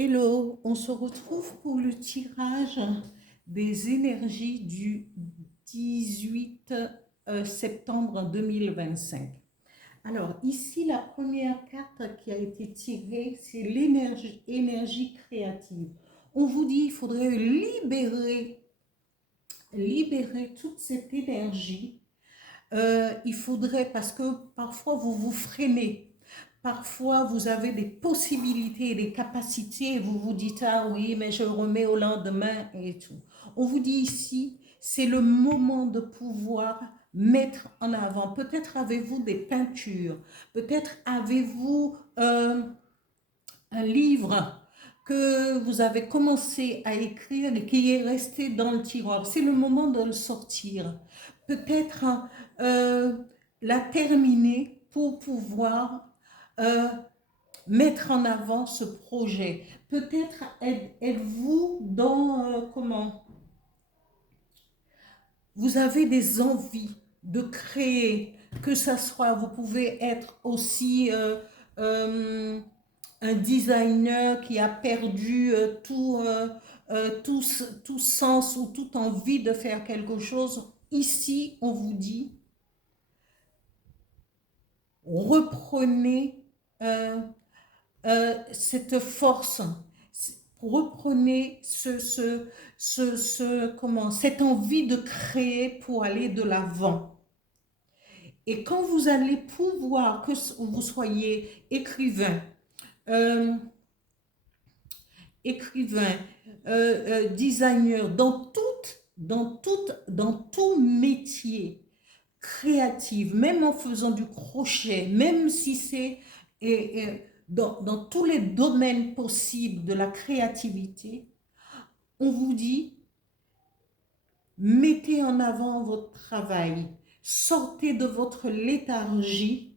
Hello, on se retrouve pour le tirage des énergies du 18 septembre 2025. Alors, ici, la première carte qui a été tirée, c'est l'énergie créative. On vous dit qu'il faudrait libérer toute cette énergie. Il faudrait, parce que parfois vous vous freinez. Parfois, vous avez des possibilités, des capacités, et vous vous dites, ah oui, mais je remets au lendemain et tout. On vous dit ici, c'est le moment de pouvoir mettre en avant. Peut-être avez-vous des peintures, peut-être avez-vous un livre que vous avez commencé à écrire et qui est resté dans le tiroir. C'est le moment de le sortir. Peut-être euh, la terminer pour pouvoir euh, mettre en avant ce projet. Peut-être êtes-vous dans, comment, vous avez des envies de créer, que ça soit, vous pouvez être aussi euh, un designer qui a perdu tout sens ou toute envie de faire quelque chose. Ici, on vous dit, reprenez cette force, reprenez cette envie de créer pour aller de l'avant. Et quand vous allez pouvoir, que vous soyez écrivain, euh, designer, dans tout métier créatif, même en faisant du crochet, même si c'est dans tous les domaines possibles de la créativité, on vous dit, mettez en avant votre travail, sortez de votre léthargie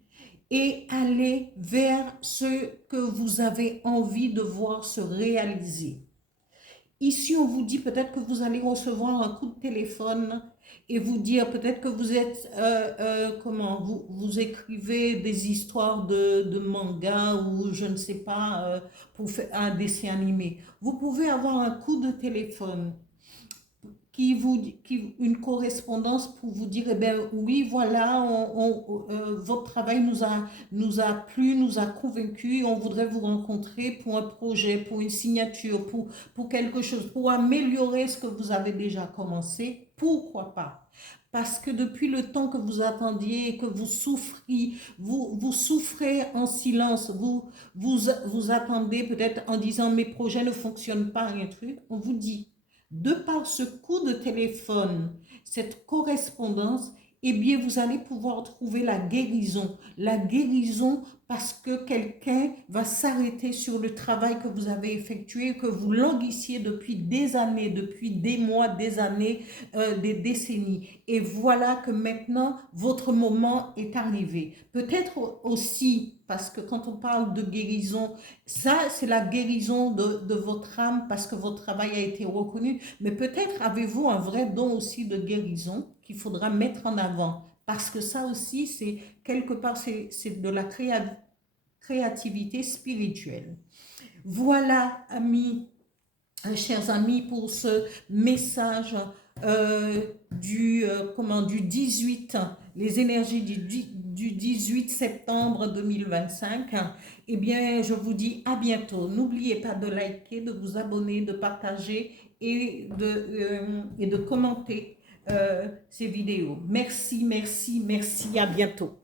et allez vers ce que vous avez envie de voir se réaliser. Ici, on vous dit peut-être que vous allez recevoir un coup de téléphone et vous dire peut-être que vous êtes, vous écrivez des histoires de manga ou je ne sais pas, pour faire un dessin animé. Vous pouvez avoir un coup de téléphone une correspondance pour vous dire, eh bien, oui, voilà, votre travail nous a plu, nous a convaincus, on voudrait vous rencontrer pour un projet, pour une signature, pour quelque chose, pour améliorer ce que vous avez déjà commencé, pourquoi pas? Parce que depuis le temps que vous attendiez, que vous souffriez, vous souffrez en silence, vous attendez peut-être en disant mes projets ne fonctionnent pas, un truc, on vous dit, de par ce coup de téléphone, cette correspondance, eh bien, vous allez pouvoir trouver la guérison. La guérison parce que quelqu'un va s'arrêter sur le travail que vous avez effectué, que vous languissiez depuis des années, depuis des mois, des années, des décennies. Et voilà que maintenant, votre moment est arrivé. Peut-être aussi, parce que quand on parle de guérison, ça, c'est la guérison de votre âme parce que votre travail a été reconnu. Mais peut-être avez-vous un vrai don aussi de guérison qu'il faudra mettre en avant. Parce que ça aussi, c'est quelque part, c'est de la créativité spirituelle. Voilà, amis, chers amis, pour ce message du 18, les énergies du 18 septembre 2025. Eh bien, je vous dis à bientôt. N'oubliez pas de liker, de vous abonner, de partager et de commenter ces vidéos. Merci, merci, merci. À bientôt.